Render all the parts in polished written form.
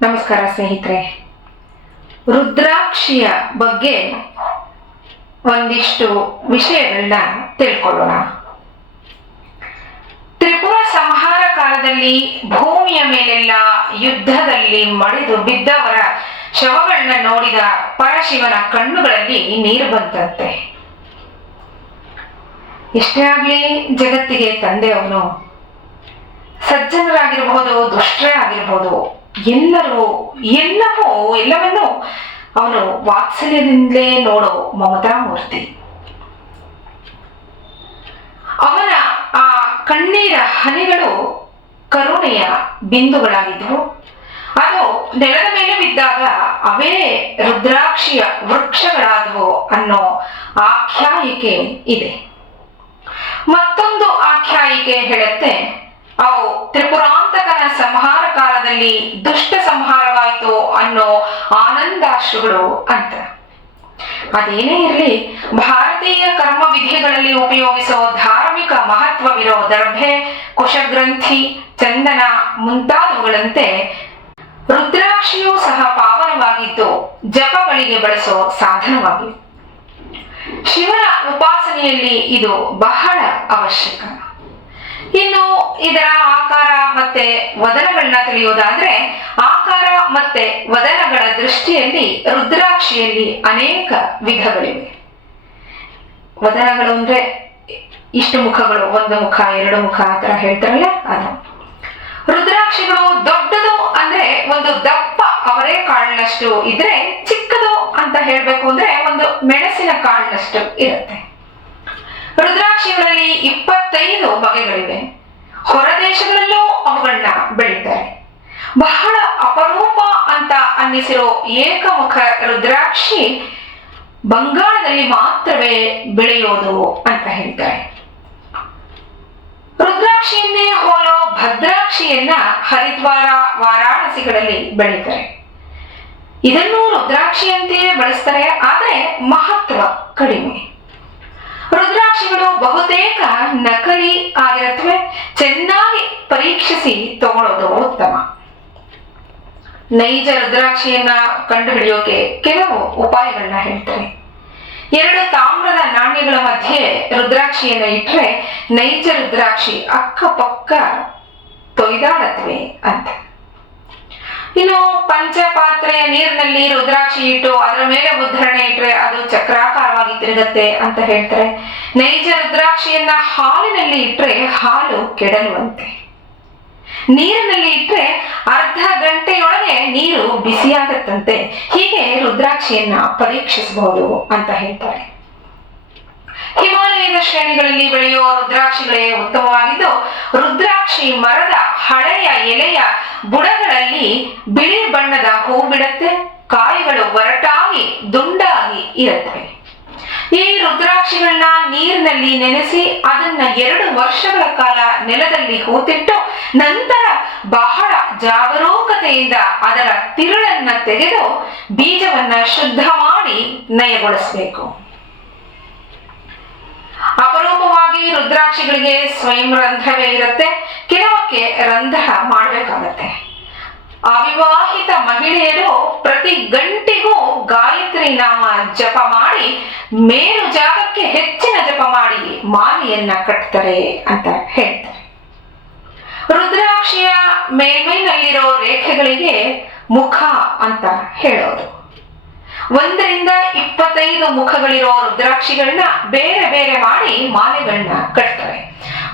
ನಮಸ್ಕಾರ ಸ್ನೇಹಿತರೆ. ರುದ್ರಾಕ್ಷಿಯ ಬಗ್ಗೆ ಒಂದಿಷ್ಟು ವಿಷಯಗಳನ್ನ ತಿಳ್ಕೊಳ್ಳೋಣ. ತ್ರಿಪುರ ಸಂಹಾರ ಕಾಲದಲ್ಲಿ ಭೂಮಿಯ ಮೇಲೆಲ್ಲ ಯುದ್ಧದಲ್ಲಿ ಮಡಿದು ಬಿದ್ದವರ ಶವಗಳನ್ನ ನೋಡಿದ ಪರಶಿವನ ಕಣ್ಣುಗಳಲ್ಲಿ ನೀರು ಬಂತಂತೆ. ಎಷ್ಟೇ ಆಗ್ಲಿ ಜಗತ್ತಿಗೆ ತಂದೆ ಅವನು. ಸಜ್ಜನರಾಗಿರ್ಬೋದು, ದುಷ್ಟರೇ ಆಗಿರ್ಬೋದು, ಎಲ್ಲವನ್ನೂ ಅವನು ವಾತ್ಸಲ್ಯದಿಂದಲೇ ನೋಡೋ ಮಮತಾ ಮೂರ್ತಿ. ಅವನ ಆ ಕಣ್ಣೀರ ಹನಿಗಳು ಕರುಣೆಯ ಬಿಂದುಗಳಾಗಿದ್ವು. ಅದು ನೆಲದ ಮೇಲೆ ಬಿದ್ದಾಗ ಅವೇ ರುದ್ರಾಕ್ಷಿಯ ವೃಕ್ಷಗಳಾದವು ಅನ್ನೋ ಆಖ್ಯಾಯಿಕೆ ಇದೆ. ಮತ್ತೊಂದು ಆಖ್ಯಾಯಿಕೆ ಹೇಳುತ್ತೆ, ಅವು ತ್ರಿಪುರಾಂತಕನ ಸಂಹಾರ ಕಾಲದಲ್ಲಿ ದುಷ್ಟ ಸಂಹಾರವಾಯಿತು ಅನ್ನೋ ಆನಂದಾಶ್ರುಗಳು ಅಂತ. ಅದೇನೇ ಇರಲಿ, ಭಾರತೀಯ ಕರ್ಮ ವಿಧಿಗಳಲ್ಲಿ ಉಪಯೋಗಿಸೋ ಧಾರ್ಮಿಕ ಮಹತ್ವವಿರೋ ದರ್ಭೆ, ಕುಶಗ್ರಂಥಿ, ಚಂದನ ಮುಂತಾದವುಗಳಂತೆ ರುದ್ರಾಕ್ಷಿಯೂ ಸಹ ಪಾವನವಾಗಿದ್ದು ಜಪಗಳಿಗೆ ಬಳಸೋ ಸಾಧನವಾಗಿದೆ. ಶಿವನ ಉಪಾಸನೆಯಲ್ಲಿ ಇದು ಬಹಳ ಅವಶ್ಯಕ. ಇನ್ನು ಇದರ ಆಕಾರ ಮತ್ತೆ ವದನಗಳನ್ನ ತಿಳಿಯೋದಾದ್ರೆ, ಆಕಾರ ಮತ್ತೆ ವದನಗಳ ದೃಷ್ಟಿಯಲ್ಲಿ ರುದ್ರಾಕ್ಷಿಯಲ್ಲಿ ಅನೇಕ ವಿಧಗಳಿವೆ. ವದನಗಳು ಅಂದ್ರೆ ಇಷ್ಟು ಮುಖಗಳು, ಒಂದು ಮುಖ, ಎರಡು ಮುಖ ಆ ತರ ಹೇಳ್ತಾರಲ್ಲ ಅದು. ರುದ್ರಾಕ್ಷಿಗಳು ದೊಡ್ಡದು ಅಂದ್ರೆ ಒಂದು ದಪ್ಪ ಅವರೇ ಕಾಳಿನಷ್ಟು ಇದ್ರೆ, ಚಿಕ್ಕದು ಅಂತ ಹೇಳ್ಬೇಕು ಅಂದ್ರೆ ಒಂದು ಮೆಣಸಿನ ಕಾಳಿನಷ್ಟು ಇರುತ್ತೆ. ರುದ್ರಾಕ್ಷಿಗಳಲ್ಲಿ 25 ಬಗೆಗಳಿವೆ. ಹೊರದೇಶಗಳಲ್ಲೂ ಅವುಗಳನ್ನ ಬೆಳೀತಾರೆ. ಬಹಳ ಅಪರೂಪ ಅಂತ ಅನ್ನಿಸಿರೋ ಏಕಮುಖ ರುದ್ರಾಕ್ಷಿ ಬಂಗಾಳದಲ್ಲಿ ಮಾತ್ರವೇ ಬೆಳೆಯೋದು ಅಂತ ಹೇಳ್ತಾರೆ. ರುದ್ರಾಕ್ಷಿಯನ್ನೇ ಹೋಲೋ ಭದ್ರಾಕ್ಷಿಯನ್ನ ಹರಿದ್ವಾರ, ವಾರಾಣಸಿಗಳಲ್ಲಿ ಬೆಳೀತಾರೆ. ಇದನ್ನು ರುದ್ರಾಕ್ಷಿಯಂತೆಯೇ ಬಳಸ್ತಾರೆ, ಆದರೆ ಮಹತ್ವ ಕಡಿಮೆ. ರುದ್ರಾಕ್ಷಿಗಳು ಬಹುತೇಕ ನಕಲಿ ಆಗಿರುತ್ತವೆ. ಚೆನ್ನಾಗಿ ಪರೀಕ್ಷಿಸಿ ತಗೊಳ್ಳೋದು ಉತ್ತಮ. ನೈಜ ರುದ್ರಾಕ್ಷಿಯನ್ನ ಕಂಡುಹಿಡಿಯೋಕೆ ಕೆಲವು ಉಪಾಯಗಳನ್ನ ಹೇಳ್ತಾರೆ. 2 ತಾಮ್ರದ ನಾಣ್ಯಗಳ ಮಧ್ಯೆ ರುದ್ರಾಕ್ಷಿಯನ್ನ ಇಟ್ರೆ ನೈಜ ರುದ್ರಾಕ್ಷಿ ಅಕ್ಕಪಕ್ಕ ತೊಯ್ದಾಡತ್ವೆ ಅಂತ. ಇನ್ನು ಪಂಚಪಾತ್ರೆಯ ನೀರಿನಲ್ಲಿ ರುದ್ರಾಕ್ಷಿ ಇಟ್ಟು ಅದರ ಮೇಲೆ ಉದ್ಧರಣೆ ಇಟ್ರೆ ಅದು ಚಕ್ರಾಕಾರವಾಗಿ ತಿರುಗತ್ತೆ ಅಂತ ಹೇಳ್ತಾರೆ. ನೈಜ ರುದ್ರಾಕ್ಷಿಯನ್ನ ಹಾಲಿನಲ್ಲಿ ಇಟ್ರೆ ಹಾಲು ಕೆಡಲುವಂತೆ. ನೀರಿನಲ್ಲಿ ಇಟ್ರೆ ಅರ್ಧ ಗಂಟೆಯೊಳಗೆ ನೀರು ಬಿಸಿಯಾಗತ್ತಂತೆ. ಹೀಗೆ ರುದ್ರಾಕ್ಷಿಯನ್ನ ಪರೀಕ್ಷಿಸಬಹುದು ಅಂತ ಹೇಳ್ತಾರೆ. ಹಿಮಾಲಯದ ಶ್ರೇಣಿಗಳಲ್ಲಿ ಬೆಳೆಯುವ ರುದ್ರಾಕ್ಷಿಗಳೇ ಉತ್ತಮವಾಗಿದ್ದು, ರುದ್ರಾಕ್ಷಿ ಮರದ ಹಳೆಯ ಎಲೆಯ ಬುಡಗಳಲ್ಲಿ ಬಿಳಿ ಬಣ್ಣದ ಹೂ ಬಿಡುತ್ತೆ. ಕಾಯಿಗಳು ಒರಟಾಗಿ ದುಂಡಾಗಿ ಇರುತ್ತವೆ. ಈ ರುದ್ರಾಕ್ಷಿಗಳನ್ನ ನೀರಿನಲ್ಲಿ ನೆನೆಸಿ ಅದನ್ನ 2 ವರ್ಷಗಳ ಕಾಲ ನೆಲದಲ್ಲಿ ಹೂತಿಟ್ಟು ನಂತರ ಬಹಳ ಜಾಗರೂಕತೆಯಿಂದ ಅದರ ತಿರುಳನ್ನ ತೆಗೆದು ಬೀಜವನ್ನ ಶುದ್ಧ ಮಾಡಿ ನಯಗೊಳಿಸಬೇಕು. ಅಪರೂಪವಾಗಿ ರುದ್ರಾಕ್ಷಿಗಳಿಗೆ ಸ್ವಯಂ ರಂಧ್ರವೇ ಇರುತ್ತೆ. ಕೆಲವಕ್ಕೆ ರಂಧ್ರ ಮಾಡಬೇಕಾಗತ್ತೆ. ಅವಿವಾಹಿತ ಮಹಿಳೆಯರು ಪ್ರತಿ ಗಂಟೆಗೂ ಗಾಯತ್ರಿ ನಾಮ ಜಪ ಮಾಡಿ ಮೇಲು ಜಾಗಕ್ಕೆ ಹೆಚ್ಚಿನ ಜಪ ಮಾಡಿ ಮಾಲೆಯನ್ನ ಕಟ್ತಾರೆ ಅಂತ ಹೇಳ್ತಾರೆ. ರುದ್ರಾಕ್ಷಿಯ ಮೇಲ್ಮೈನಲ್ಲಿರೋ ರೇಖೆಗಳಿಗೆ ಮುಖ ಅಂತ ಹೇಳೋದು. 1 ರಿಂದ 25 ಮುಖಗಳಿರೋ ರುದ್ರಾಕ್ಷಿಗಳನ್ನ ಬೇರೆ ಬೇರೆ ಮಾಡಿ ಮಾಲೆಗಳನ್ನ ಕಟ್ತಾರೆ.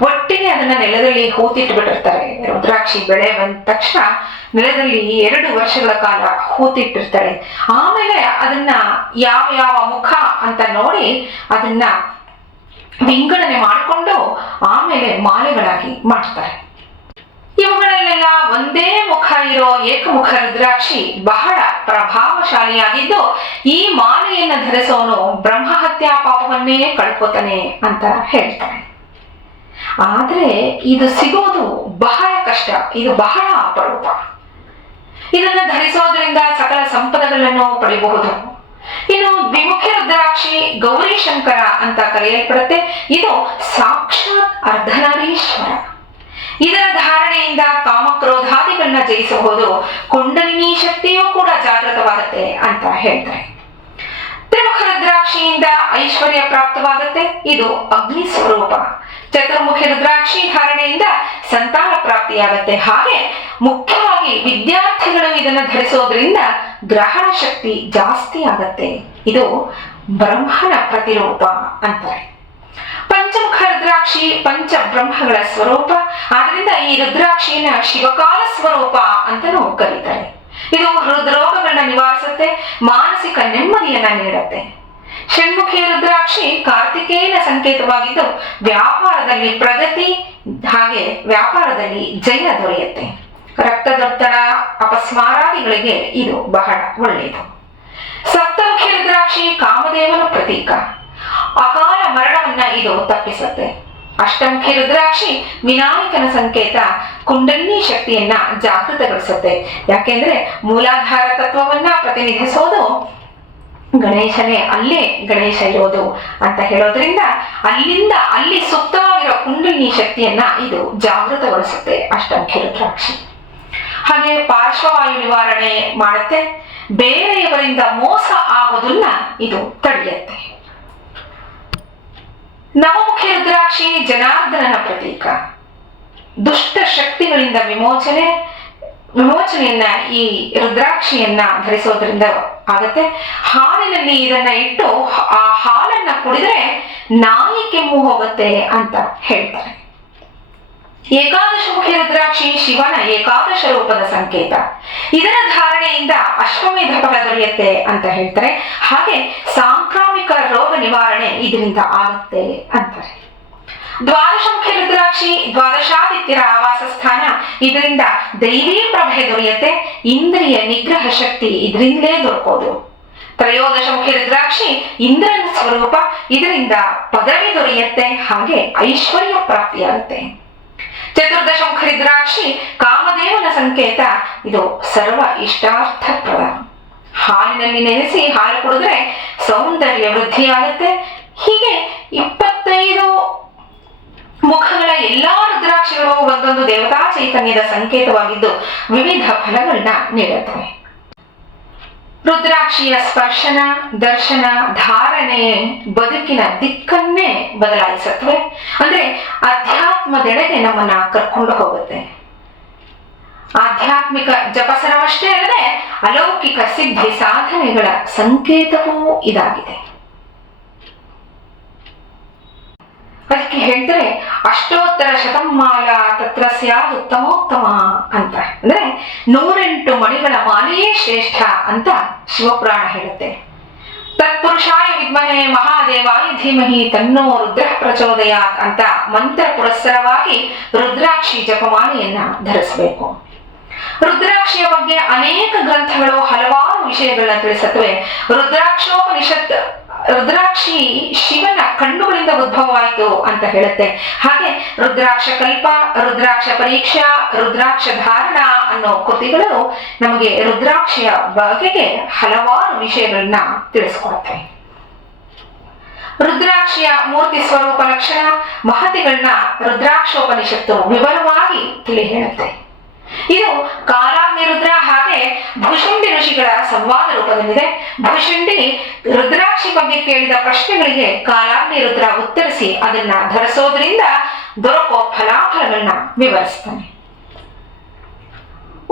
ಒಟ್ಟಿಗೆ ಅದನ್ನ ನೆಲದಲ್ಲಿ ಹೂತಿಟ್ಬಿಟ್ಟಿರ್ತಾರೆ. ರುದ್ರಾಕ್ಷಿ ಬೆಳೆ ಬಂದ ತಕ್ಷಣ ನೆಲದಲ್ಲಿ 2 ವರ್ಷಗಳ ಕಾಲ ಹೂತಿಟ್ಟಿರ್ತಾರೆ. ಆಮೇಲೆ ಅದನ್ನ ಯಾವ ಮುಖ ಅಂತ ನೋಡಿ ಅದನ್ನ ವಿಂಗಡಣೆ ಮಾಡಿಕೊಂಡು ಆಮೇಲೆ ಮಾಲೆಗಳಾಗಿ ಮಾಡ್ತಾರೆ. ಇವುಗಳಲ್ಲೆಲ್ಲ ಒಂದೇ ಮುಖ ಇರೋ ಏಕಮುಖ ರುದ್ರಾಕ್ಷಿ ಬಹಳ ಪ್ರಭಾವಶಾಲಿಯಾಗಿದ್ದು, ಈ ಮಾಲೆಯನ್ನು ಧರಿಸೋನು ಬ್ರಹ್ಮಹತ್ಯಾ ಪಾಪವನ್ನೇ ಕಳ್ಕೊತಾನೆ ಅಂತ ಹೇಳ್ತಾರೆ. ಆದ್ರೆ ಇದು ಸಿಗೋದು ಬಹಳ ಕಷ್ಟ. ಇದು ಬಹಳ ಅಪರೂಪ. ಇದನ್ನ ಧರಿಸೋದ್ರಿಂದ ಸಕಲ ಸಂಪದಗಳನ್ನು ಪಡೆಯಬಹುದು. ಇನ್ನು ದ್ವಿಮುಖಿ ರುದ್ರಾಕ್ಷಿ ಗೌರಿ ಶಂಕರ ಅಂತ ಕರೆಯಲ್ಪಡುತ್ತೆ. ಇದು ಸಾಕ್ಷಾತ್ ಅರ್ಧನಾರೀಶ್ವರ. ಇದರ ಧಾರಣೆಯಿಂದ ಕಾಮಕ್ರೋಧಾದಿಗಳನ್ನ ಜಯಿಸಬಹುದು. ಕುಂಡಲಿನಿ ಶಕ್ತಿಯೂ ಕೂಡ ಜಾಗೃತವಾಗುತ್ತೆ ಅಂತ ಹೇಳ್ತಾರೆ. ತ್ರಿಮುಖ ರುದ್ರಾಕ್ಷಿಯಿಂದ ಐಶ್ವರ್ಯ ಪ್ರಾಪ್ತವಾಗುತ್ತೆ. ಇದು ಅಗ್ನಿ ಸ್ವರೂಪ. ಚತುರ್ಮುಖಿ ರುದ್ರಾಕ್ಷಿ ಧಾರಣೆಯಿಂದ ಸಂತಾನ ಪ್ರಾಪ್ತಿಯಾಗುತ್ತೆ. ಹಾಗೆ ಮುಖ್ಯವಾಗಿ ವಿದ್ಯಾರ್ಥಿಗಳು ಇದನ್ನು ಧರಿಸೋದ್ರಿಂದ ಗ್ರಹಣ ಶಕ್ತಿ ಜಾಸ್ತಿ ಆಗತ್ತೆ. ಇದು ಬ್ರಹ್ಮನ ಪ್ರತಿರೂಪ ಅಂತಾರೆ. ಪಂಚಮುಖ ರುದ್ರಾಕ್ಷಿ ಪಂಚ ಬ್ರಹ್ಮಗಳ ಸ್ವರೂಪ. ಆದ್ರಿಂದ ಈ ರುದ್ರಾಕ್ಷಿಯನ್ನ ಶಿವಕಾಲ ಸ್ವರೂಪ ಅಂತಲೂ ಕರೀತಾರೆ. ಇದು ಹೃದ್ರೋಗಗಳನ್ನ ನಿವಾರಿಸುತ್ತೆ, ಮಾನಸಿಕ ನೆಮ್ಮದಿಯನ್ನ ನೀಡುತ್ತೆ. ಷಣ್ಮುಖಿ ರುದ್ರಾಕ್ಷಿ ಕಾರ್ತಿಕೇಯನ ಸಂಕೇತವಾಗಿದ್ದು ವ್ಯಾಪಾರದಲ್ಲಿ ಪ್ರಗತಿ ಹಾಗೆ ವ್ಯಾಪಾರದಲ್ಲಿ ಜಯ ದೊರೆಯುತ್ತೆ. ರಕ್ತದೊತ್ತಡ ಅಪಸ್ಮಾರಾದಿಗಳಿಗೆ ಇದು ಬಹಳ ಒಳ್ಳೆಯದು. ಸಪ್ತಮುಖಿ ರುದ್ರಾಕ್ಷಿ ಕಾಮದೇವನ ಪ್ರತೀಕ. ಅಕಾಲ ಮರಣವನ್ನ ಇದು ತಪ್ಪಿಸುತ್ತೆ. ಅಷ್ಟಮುಖಿ ರುದ್ರಾಕ್ಷಿ ವಿನಾಯಕನ ಸಂಕೇತ, ಕುಂಡಲಿನಿ ಶಕ್ತಿಯನ್ನ ಜಾಗೃತಗೊಳಿಸುತ್ತೆ. ಯಾಕೆಂದ್ರೆ ಮೂಲಾಧಾರ ತತ್ವವನ್ನ ಪ್ರತಿನಿಧಿಸೋದು ಗಣೇಶನೇ, ಅಲ್ಲೇ ಗಣೇಶ ಇರೋದು ಅಂತ ಹೇಳೋದ್ರಿಂದ ಅಲ್ಲಿಂದ ಅಲ್ಲಿ ಸುಪ್ತವಾಗಿರೋ ಕುಂಡಲಿನಿ ಶಕ್ತಿಯನ್ನ ಇದು ಜಾಗೃತಗೊಳಿಸುತ್ತೆ ಅಷ್ಟಮುಖಿ ರುದ್ರಾಕ್ಷಿ. ಹಾಗೆ ಪಾರ್ಶ್ವವಾಯು ನಿವಾರಣೆ ಮಾಡುತ್ತೆ. ಬೇರೆಯವರಿಂದ ಮೋಸ ಆಗೋದನ್ನ ಇದು ತಡೆಯುತ್ತೆ. ನವಮುಖಿ ರುದ್ರಾಕ್ಷಿ ಜನಾರ್ದನನ ಪ್ರತೀಕ. ದುಷ್ಟ ಶಕ್ತಿಗಳಿಂದ ವಿಮೋಚನೆಯನ್ನ ಈ ರುದ್ರಾಕ್ಷಿಯನ್ನ ಧರಿಸೋದ್ರಿಂದ ಆಗತ್ತೆ. ಹಾಲಿನಲ್ಲಿ ಇದನ್ನ ಇಟ್ಟು ಆ ಹಾಲನ್ನ ಕುಡಿದ್ರೆ ನಾಯಿ ಕೆಮ್ಮು ಹೋಗುತ್ತೆ ಅಂತ ಹೇಳ್ತಾರೆ. ಏಕಾದಶಮುಖಿ ರುದ್ರಾಕ್ಷಿ ಶಿವನ ಏಕಾದಶ ರೂಪದ ಸಂಕೇತ. ಇದರ ಧಾರಣೆಯಿಂದ ಅಶ್ವಮೇಧ ಫಲ ದೊರೆಯುತ್ತೆ ಅಂತ ಹೇಳ್ತಾರೆ. ಹಾಗೆ ಸಾಂಕ್ರಾಮಿಕ ರೋಗ ನಿವಾರಣೆ ಇದರಿಂದ ಆಗುತ್ತೆ ಅಂತಾರೆ. ದ್ವಾದಶಮುಖಿ ರುದ್ರಾಕ್ಷಿ ದ್ವಾದಶಾದಿತ್ಯರ ಆವಾಸ ಸ್ಥಾನ. ಇದರಿಂದ ದೈವೀ ಪ್ರಭೆ ದೊರೆಯುತ್ತೆ. ಇಂದ್ರಿಯ ನಿಗ್ರಹ ಶಕ್ತಿ ಇದರಿಂದಲೇ ದೊರಕೋದು. ತ್ರಯೋದಶಮುಖಿ ರುದ್ರಾಕ್ಷಿ ಇಂದ್ರನ ಸ್ವರೂಪ. ಇದರಿಂದ ಪದವಿ ದೊರೆಯುತ್ತೆ. ಹಾಗೆ ಐಶ್ವರ್ಯ ಪ್ರಾಪ್ತಿಯಾಗುತ್ತೆ. ಚತುರ್ದಶಮುಖಿ ರುದ್ರಾಕ್ಷಿ ಕಾಮದೇವನ ಸಂಕೇತ. ಇದು ಸರ್ವ ಇಷ್ಟಾರ್ಥಪ್ರದ. ಹಾಲಿನಲ್ಲಿ ನೆನೆಸಿ ಹಾಲು ಕುಡಿದ್ರೆ ಸೌಂದರ್ಯ ವೃದ್ಧಿಯಾಗುತ್ತೆ. ಹೀಗೆ 25 ಮುಖಗಳ ಎಲ್ಲಾ ರುದ್ರಾಕ್ಷಿಗಳು ಒಂದೊಂದು ದೇವತಾ ಚೈತನ್ಯದ ಸಂಕೇತವಾಗಿದ್ದು ವಿವಿಧ ಫಲಗಳನ್ನ ನೀಡುತ್ತವೆ. ರುದ್ರಾಕ್ಷಿಯ ಸ್ಪರ್ಶನ, ದರ್ಶನ, ಧಾರಣೆ ಬದುಕಿನ ದಿಕ್ಕನ್ನೇ ಬದಲಾಯಿಸುತ್ತವೆ. ಅಂದ್ರೆ ಅಧ್ಯಾತ್ಮದೆಡೆಗೆ ನಮ್ಮನ್ನ ಕರ್ಕೊಂಡು ಹೋಗುತ್ತೆ. ಆಧ್ಯಾತ್ಮಿಕ ಜಪಸನವಷ್ಟೇ ಅಲ್ಲದೆ ಅಲೌಕಿಕ ಸಿದ್ಧಿ ಸಾಧನೆಗಳ ಸಂಕೇತವೂ ಇದಾಗಿದೆ. ಅದಕ್ಕೆ ಹೇಳ್ತಾರೆ ಅಷ್ಟೋತ್ತರ ಶತಮಾಲ ತತ್ರ ಸ್ಯಾದ್ ಉತ್ತಮೋತ್ತಮ ಅಂತ. ಅಂದ್ರೆ 108 ಮಣಿಗಳ ಮಾಲೆಯೇ ಶ್ರೇಷ್ಠ ಅಂತ ಶಿವಪುರಾಣ ಹೇಳುತ್ತೆ. ತತ್ಪುರುಷಾಯ ವಿದ್ಮಹೇ ಮಹಾದೇವಾಯ ಧೀಮಹಿ ತನ್ನೋ ರುದ್ರ ಪ್ರಚೋದಯಾತ್ ಅಂತ ಮಂತ್ರ ಪುರಸ್ಸರವಾಗಿ ರುದ್ರಾಕ್ಷಿ ಜಪಮಾಲೆಯನ್ನ ಧರಿಸಬೇಕು. ರುದ್ರಾಕ್ಷಿಯ ಬಗ್ಗೆ ಅನೇಕ ಗ್ರಂಥಗಳು ಹಲವಾರು ವಿಷಯಗಳನ್ನ ತಿಳಿಸುತ್ತವೆ. ರುದ್ರಾಕ್ಷೋಪನಿಷತ್ ರುದ್ರಾಕ್ಷಿ ಶಿವನ ಕಣ್ಣುಗಳಿಂದ ಉದ್ಭವವಾಯಿತು ಅಂತ ಹೇಳುತ್ತೆ. ಹಾಗೆ ರುದ್ರಾಕ್ಷ ಕಲ್ಪ, ರುದ್ರಾಕ್ಷ ಪರೀಕ್ಷಾ, ರುದ್ರಾಕ್ಷ ಧಾರಣ ಅನ್ನೋ ಕೃತಿಗಳು ನಮಗೆ ರುದ್ರಾಕ್ಷಿಯ ಬಗೆಗೆ ಹಲವಾರು ವಿಷಯಗಳನ್ನ ತಿಳಿಸ್ಕೊಡುತ್ತೆ. ರುದ್ರಾಕ್ಷಿಯ ಮೂರ್ತಿ ಸ್ವರೂಪ ಲಕ್ಷಣ ಮಹತಿಗಳನ್ನ ರುದ್ರಾಕ್ಷೋಪನಿಷತ್ತು ವಿವರವಾಗಿ ತಿಳಿ ಹೇಳುತ್ತೆ. ಇದು ಕಾಲಾಗ್ನಿ ರುದ್ರ ಹಾಗೆ ಭುಷುಂಡಿ ಋಷಿಗಳ ಸಂವಾದ ರೂಪದಲ್ಲಿದೆ. ಭುಷುಂಡಿ ರುದ್ರಾಕ್ಷಿ ಬಗ್ಗೆ ಕೇಳಿದ ಪ್ರಶ್ನೆಗಳಿಗೆ ಕಾಲಾಗ್ನಿ ರುದ್ರ ಉತ್ತರಿಸಿ ಅದನ್ನ ಧರಿಸೋದ್ರಿಂದ ದೊರಕೋ ಫಲಾಫಲಗಳನ್ನ ವಿವರಿಸ್ತಾನೆ.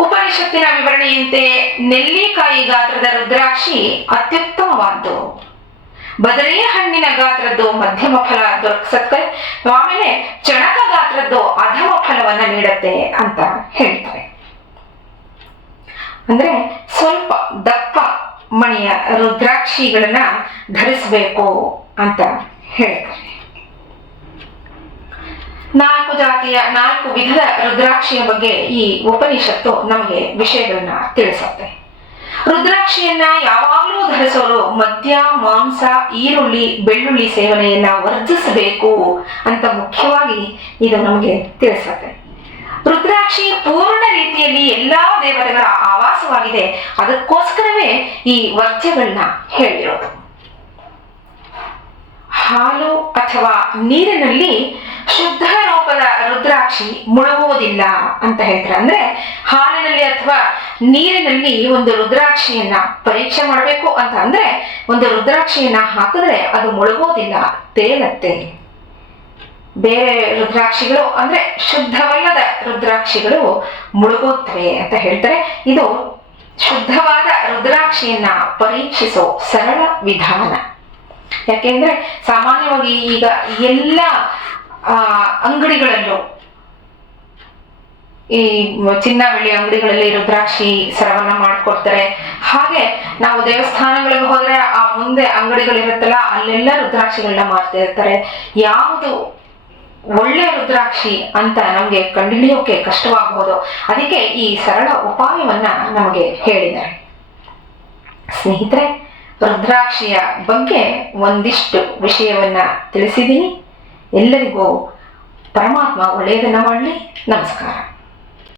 ಉಪನಿಷತ್ತಿನ ವಿವರಣೆಯಂತೆ ನೆಲ್ಲಿಕಾಯಿ ಗಾತ್ರದ ರುದ್ರಾಕ್ಷಿ ಅತ್ಯುತ್ತಮವಾದ್ದು. ಬದರಿ ಹಣ್ಣಿನ ಗಾತ್ರದ್ದು ಮಧ್ಯಮ ಫಲ ದೊರಕಿಸುತ್ತೆ. ಆಮೇಲೆ ಚಣಕ ಗಾತ್ರದ್ದು ಅಧಮ ಫಲವನ್ನ ನೀಡುತ್ತೆ ಅಂತ ಹೇಳ್ತಾರೆ. ಅಂದ್ರೆ ಸ್ವಲ್ಪ ದಪ್ಪ ಮಣಿಯ ರುದ್ರಾಕ್ಷಿಗಳನ್ನ ಧರಿಸಬೇಕು ಅಂತ ಹೇಳ್ತಾರೆ. 4 ಜಾತಿಯ 4 ವಿಧದ ರುದ್ರಾಕ್ಷಿಯ ಬಗ್ಗೆ ಈ ಉಪನಿಷತ್ತು ನಮಗೆ ವಿಷಯಗಳನ್ನ ತಿಳಿಸುತ್ತೆ. ರುದ್ರಾಕ್ಷಿಯನ್ನ ಯಾವಾಗಲೂ ಧರಿಸೋರು ಮದ್ಯ, ಮಾಂಸ, ಈರುಳ್ಳಿ, ಬೆಳ್ಳುಳ್ಳಿ ಸೇವನೆಯನ್ನ ವರ್ಜಿಸಬೇಕು ಅಂತ ಮುಖ್ಯವಾಗಿ ಇದು ನಮಗೆ ತಿಳಿಸುತ್ತೆ. ರುದ್ರಾಕ್ಷಿ ಪೂರ್ಣ ರೀತಿಯಲ್ಲಿ ಎಲ್ಲಾ ದೇವತೆಗಳ ಆವಾಸವಾಗಿದೆ. ಅದಕ್ಕೋಸ್ಕರವೇ ಈ ವರ್ಜ್ಯಗಳನ್ನ ಹೇಳಿರೋದು. ಹಾಲು ಅಥವಾ ನೀರಿನಲ್ಲಿ ಶುದ್ಧ ರೂಪದ ರುದ್ರಾಕ್ಷಿ ಮುಳುಗುವುದಿಲ್ಲ ಅಂತ ಹೇಳ್ತಾರೆ. ಅಂದ್ರೆ ಹಾಲಿನಲ್ಲಿ ಅಥವಾ ನೀರಿನಲ್ಲಿ ಒಂದು ರುದ್ರಾಕ್ಷಿಯನ್ನ ಪರೀಕ್ಷೆ ಮಾಡಬೇಕು ಅಂತ ಅಂದ್ರೆ ಒಂದು ರುದ್ರಾಕ್ಷಿಯನ್ನ ಹಾಕಿದ್ರೆ ಅದು ಮುಳುಗೋದಿಲ್ಲ, ತೇಲತ್ತೆ. ಬೇರೆ ರುದ್ರಾಕ್ಷಿಗಳು ಅಂದ್ರೆ ಶುದ್ಧವಲ್ಲದ ರುದ್ರಾಕ್ಷಿಗಳು ಮುಳುಗುತ್ತವೆ ಅಂತ ಹೇಳ್ತಾರೆ. ಇದು ಶುದ್ಧವಾದ ರುದ್ರಾಕ್ಷಿಯನ್ನ ಪರೀಕ್ಷಿಸೋ ಸರಳ ವಿಧಾನ. ಯಾಕೆಂದ್ರೆ ಸಾಮಾನ್ಯವಾಗಿ ಈಗ ಎಲ್ಲ ಅಂಗಡಿಗಳಲ್ಲೂ, ಈ ಚಿನ್ನ ಬೆಳ್ಳಿ ಅಂಗಡಿಗಳಲ್ಲಿ ರುದ್ರಾಕ್ಷಿ ಸರವನ್ನ ಮಾಡ್ಕೊಡ್ತಾರೆ. ಹಾಗೆ ನಾವು ದೇವಸ್ಥಾನಗಳಿಗೆ ಹೋದ್ರೆ ಆ ಮುಂದೆ ಅಂಗಡಿಗಳಿರುತ್ತಲ್ಲ, ಅಲ್ಲೆಲ್ಲ ರುದ್ರಾಕ್ಷಿಗಳನ್ನ ಮಾರ್ತಾ ಇರ್ತಾರೆ. ಯಾವುದು ಒಳ್ಳೆ ರುದ್ರಾಕ್ಷಿ ಅಂತ ನಮ್ಗೆ ಕಂಡುಹಿಡಿಯೋಕೆ ಕಷ್ಟವಾಗಬಹುದು. ಅದಕ್ಕೆ ಈ ಸರಳ ಉಪಾಯವನ್ನ ನಮಗೆ ಹೇಳಿದ್ದಾರೆ. ಸ್ನೇಹಿತರೆ, ರುದ್ರಾಕ್ಷಿಯ ಬಗ್ಗೆ ಒಂದಿಷ್ಟು ವಿಷಯವನ್ನ ತಿಳಿಸಿದ್ದೀನಿ. ಎಲ್ಲರಿಗೂ ಪರಮಾತ್ಮ ಒಳ್ಳೆಯದನ್ನ ಮಾಡಲಿ. ನಮಸ್ಕಾರ.